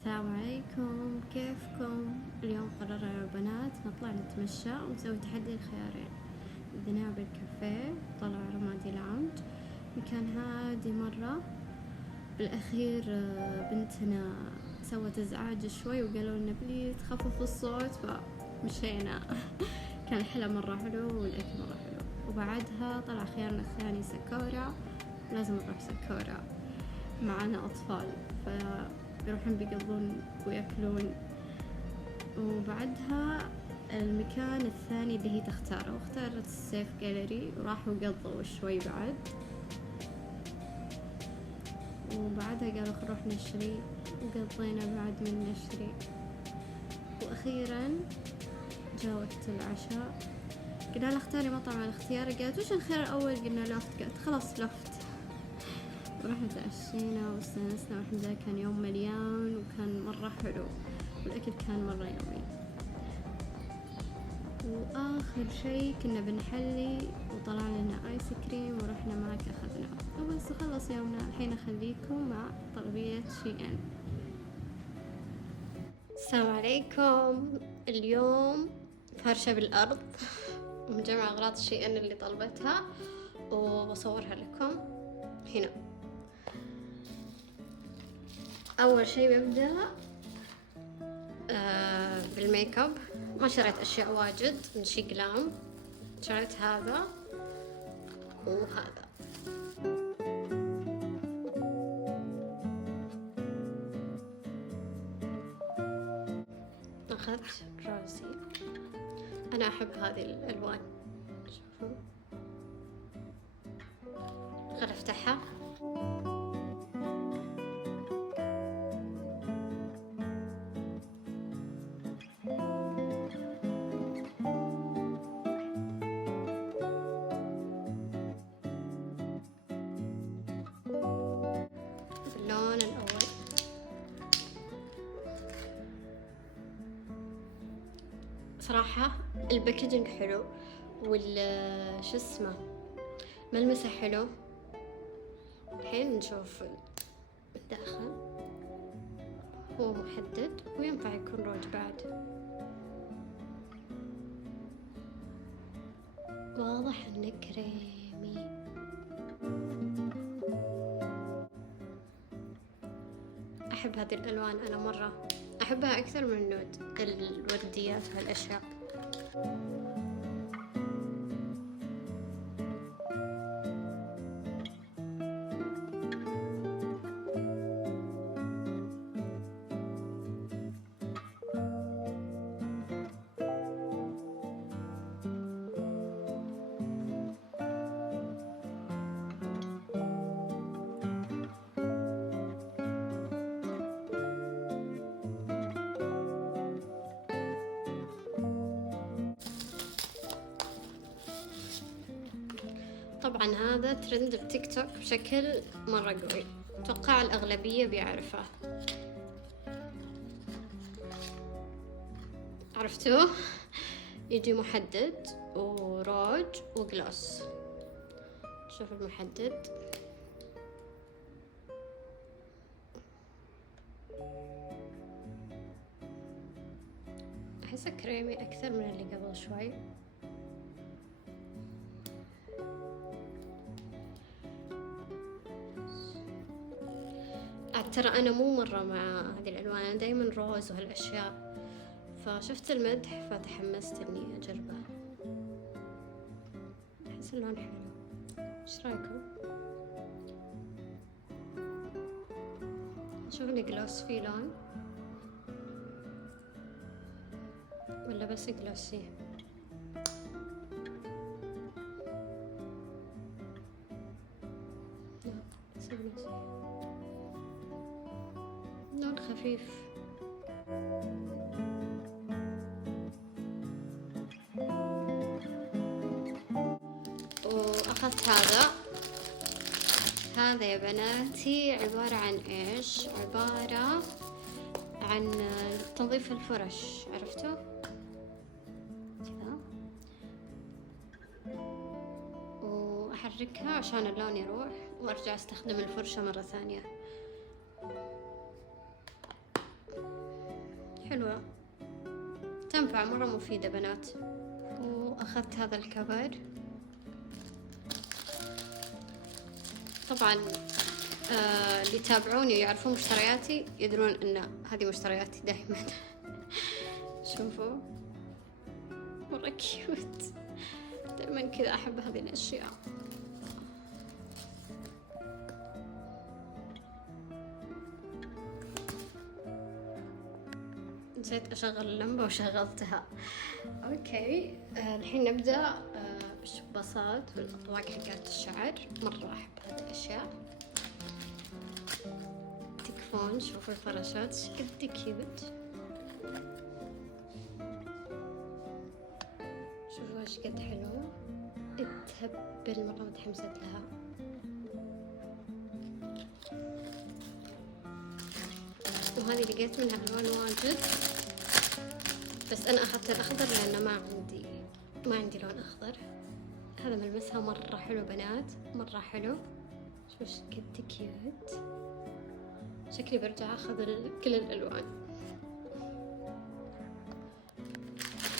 السلام عليكم، كيفكم؟ اليوم قررنا يا بنات نطلع نتمشى ونسوي تحدي الخيارين. بدينا بالكافيه، طلع رمادي لاونج، مكان هادي مرة. بالأخير بنتنا سوت إزعاج شوي وقالوا لنا بليز خففوا الصوت فمشينا. كان الحلا مرة حلو والأكل مرة حلو. وبعدها طلع خيارنا الثاني ساكورا، لازم نروح ساكورا. معنا أطفال فبيروحون بيقضون ويأكلون. وبعدها المكان الثاني اللي هي تختاره، واختارت السيف جاليري وراحوا قضوا شوي بعد. وبعدها قالوا خل نروح نشري، وقضينا بعد من نشري. وأخيرا جاء وقت العشاء، قلنا لها اختاري مطعم على اختياري، قالت وش الخيار الأول؟ قلنا لفت، قالت خلاص لفت. ورحنا تعشينا واستانسنا، والحمد لله كان يوم مليان وكان مرة حلو، والأكل كان مرة يومي. وآخر شي كنا بنحلي وطلع لنا آيس كريم ورحنا معك أخذناه، وبس خلص يومنا. الحين أخليكم مع طلبية شي إن. السلام عليكم. اليوم فرشة بالأرض ومجمع أغراض شي إن اللي طلبتها وبصورها لكم هنا. أول شي ببدأ بالميك اب. ما شريت أشياء واجد من شي جلام، شريت هذا وهذا. أخذت روزي، أنا أحب هذه الألوان، شوفوا. خل أفتحها. اللون الأول صراحة الباكجينج حلو، شو اسمه ملمسه حلو. الحين نشوف الداخل، هو محدد وينفع يكون روج بعد. واضح انه كريمي. احب هذه الالوان، انا مرة احبها اكثر من النود، الورديات وهالاشياء. طبعا هذا ترند بتيك توك بشكل مرة قوي، أتوقع الأغلبية بيعرفه. عرفتوه؟ يجي محدد وروج وجلوس. شوف المحدد، أحسه كريمي أكثر من اللي قبل شوي. ترى أنا مو مرة مع هذه الألوان، أنا دايما روز وهالأشياء، فشفت المدح فتحمست إني أجربه. أحس اللون حلو، إيش رأيكم؟ شوف لي جلوس فيه لون ولا بس جلوسي؟ لا بس جلوسي، لون خفيف. وأخذت هذا يا بناتي، عبارة عن إيش؟ عبارة عن تنظيف الفرش، عرفتوا؟ كذا، وأحركها عشان اللون يروح وأرجع أستخدم الفرشة مرة ثانية. حلوة، تنفع، مرة مفيدة بنات. وأخذت هذا الكفر. طبعا اللي يتابعوني ويعرفون مشترياتي يدرون ان هذه مشترياتي دائما. شوفوا مرة كيوت، دائما كذا احب هذه الاشياء. نسيت اشغل اللمبة وشغلتها. اوكي الحين نبدأ بالشباصات والاطواق حقات الشعر. مرة احب هذه الاشياء. تكفون شوفوا الفراشات قد كيوت، شوفوا ايش قد حلو، تهبل. مرة متحمسة لها. وهذه لقيت منها الوان واجد، بس انا اخذت الاخضر لانه ما عندي لون اخضر. هذا ملمسها مرة حلو بنات، مرة حلو. شوف ايش قد كيوت. شكلي برجع اخذ كل الالوان.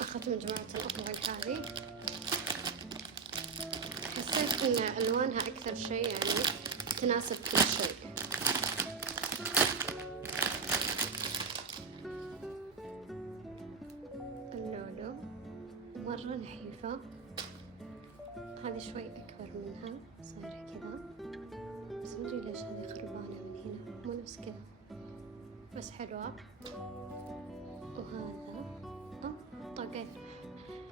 اخذت مجموعة الاطواق هذه، حسيت ان الوانها اكثر شيء يعني تناسب كل شيء. اللولو مرة نحيفة، هذه شوي اكبر منها، صايرة كذا، بس مدري ليش هذه خربانة من هنا، مو نفس كذا، بس حلوة. وهذا طاقين،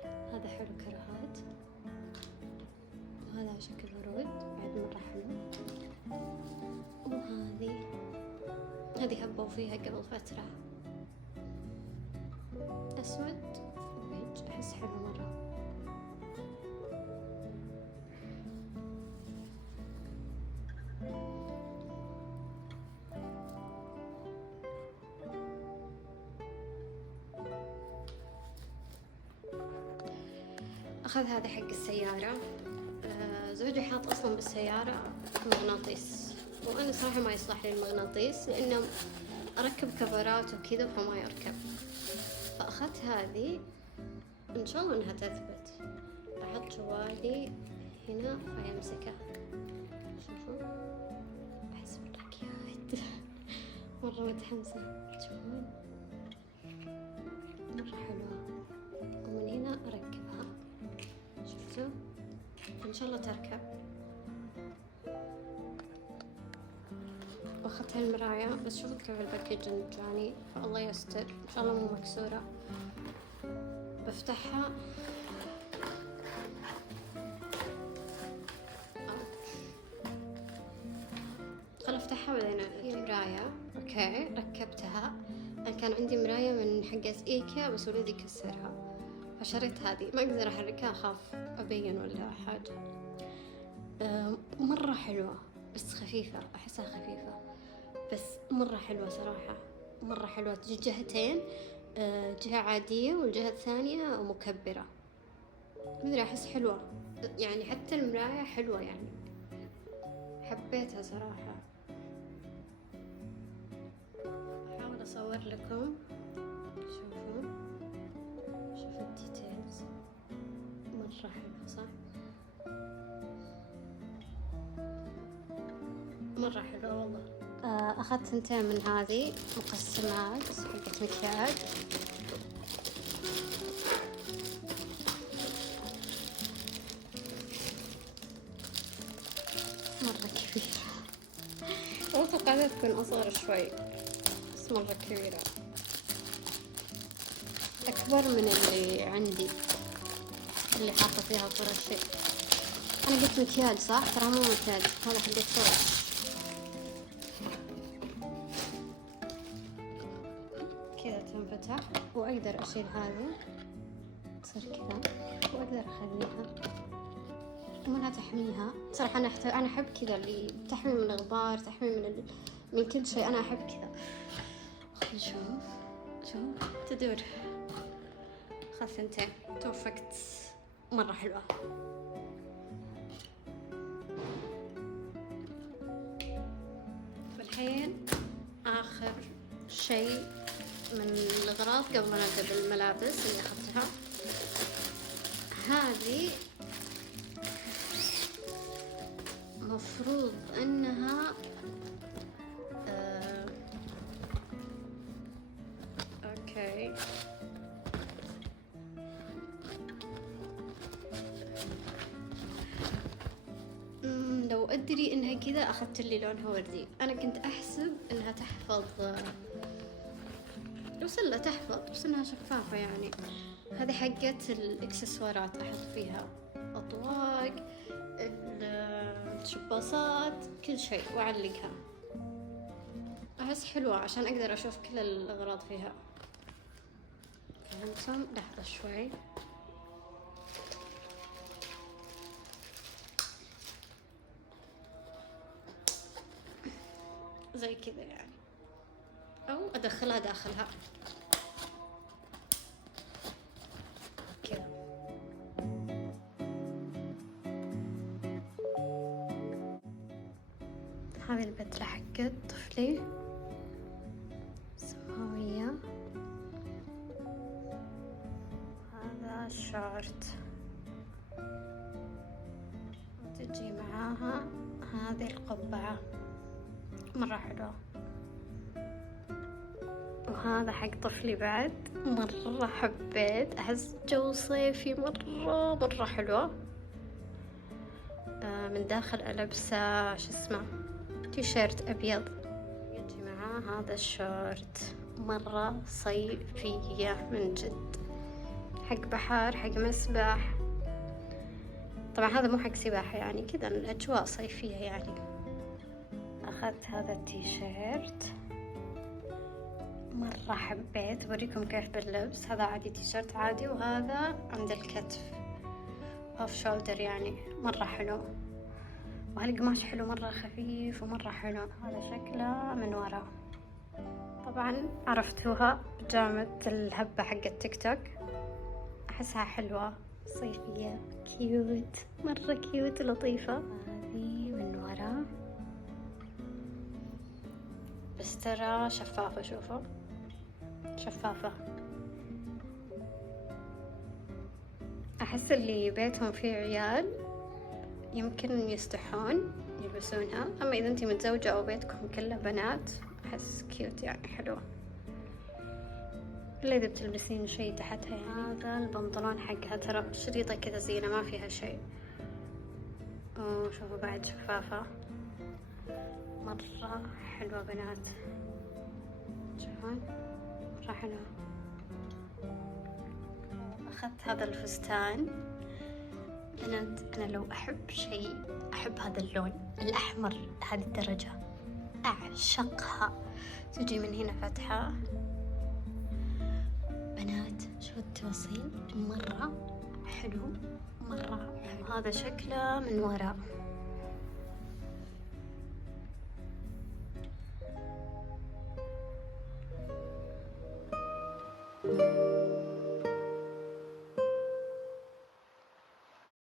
هذا حلو كرهات، وهذا شكل ورود بعد مرة حلو. وهذه هبوا فيها قبل فترة، أسود وبيج، أحس حلو مرة. أخذ هذا حق السيارة. زوجي حاط أصلا بالسيارة مغناطيس، وأنا صراحة ما يصلح لي المغناطيس لأنه أركب كفرات وكذا فما يركب. فأخذت هذه، إن شاء الله إنها تثبت. أحط جوالي هنا فيمسكه. شوفوا أحس مرة كيوت. مرة متحمسة. تشوفون مرة حلوة. ومن هنا أركبها، شفتوا؟ إن شاء الله تركب. واخذت هالمراية، بس شوفوا كيف الباكجينج جاني، فالله يستر إن شاء الله مو مكسورة. بفتحها خل افتحها بعدين. هي مراية اوكي ركبتها. انا كان عندي مراية من حقت ايكيا بس ولدي كسرها، فشريت هذه. ما اقدر احركها، اخاف ابين ولا حاجة. مرة حلوة بس خفيفة، احسها خفيفة بس مرة حلوة صراحة، مرة حلوة. جهتين، جهة عادية والجهة الثانية مكبرة. مدري احس حلوة يعني، حتى المراية حلوة يعني، حبيتها صراحة. احاول اصور لكم، شوفوا الديتيلز مرة حلوة صح؟ مرة حلوة والله. اخذت 2 من هذه مقسمات حقت مكياج. مرة كبيرة، توقعت تكون اصغر شوي بس مرة كبيرة، اكبر من اللي عندي اللي حاطة فيها فرش. انا قلت مكياج صح؟ ترى مو مكياج، هذا حق الفرش. كذا تنفتح واقدر اشيل هذه تصير كذا، واقدر اخليها ومنها تحميها. صراحة انا احب كذا، اللي تحمي من الغبار، تحمي من كل شيء. انا احب كذا. شوف تدور. اخذت 2 توفقت، مرة حلوة. والحين آخر شيء من الأغراض قبل ما نبدأ بالملابس اللي أخذتها. هذه مفروض إنها أوكي لو أدري إنها كذا أخذت اللي لونها وردي. أنا كنت أحسب إنها تحفظ وسلة تحفظ، بس إنها شفافة يعني. هذه حقت الإكسسوارات، أحط فيها أطواق، الشباصات، كل شيء وأعلقها. أحس حلوة عشان أقدر أشوف كل الأغراض فيها. فهمتم؟ لحظة شوي. زي كذا يعني، أو أدخلها داخلها كذا. هذه البترة حقت طفلي سماوية. هذا الشورت وتجي معاها هذه القبعة مرة حلوة. وهذا حق طفلي بعد، مرة حبيت، أحس جو صيفي مرة حلوة. من داخل ألبسه شو اسمه تيشيرت أبيض، يجي معاه هذا الشورت مرة صيفية من جد، حق بحر، حق مسبح. طبعا هذا مو حق سباحة يعني، كذا الأجواء صيفية يعني. أخذت هذا التيشيرت مرة حبيت، بوريكم كيف باللبس. هذا عادي تيشيرت عادي، وهذا عند الكتف اوف شولدر يعني، مرة حلو. وهالقماش حلو، مرة خفيف ومرة حلو. هذا شكله من ورا. طبعا عرفتوها بجامة الهبة حق التيك توك، أحسها حلوة صيفية كيوت، مرة كيوت ولطيفة. هذه من ورا بس ترى شفافة، شوفوا شفافة. أحس اللي بيتهم فيه عيال يمكن يستحون يلبسونها، أما إذا أنتي متزوجة أو بيتكم كله بنات أحس كيوت يعني، حلوة. إلا إذا بتلبسين شي تحتها يعني. هذا البنطلون حقها ترى شريطة كذا زينة، ما فيها شي. وشوفوا بعد شفافة، مرة حلوة بنات، شوفون مرة حلوة. أخذت هذا الفستان بنات، أنا لو أحب شيء أحب هذا اللون الأحمر هذه الدرجة، أعشقها. تجي من هنا فتحة بنات، شو التوصيل، مرة حلو مرة حلو. هذا شكله من وراء.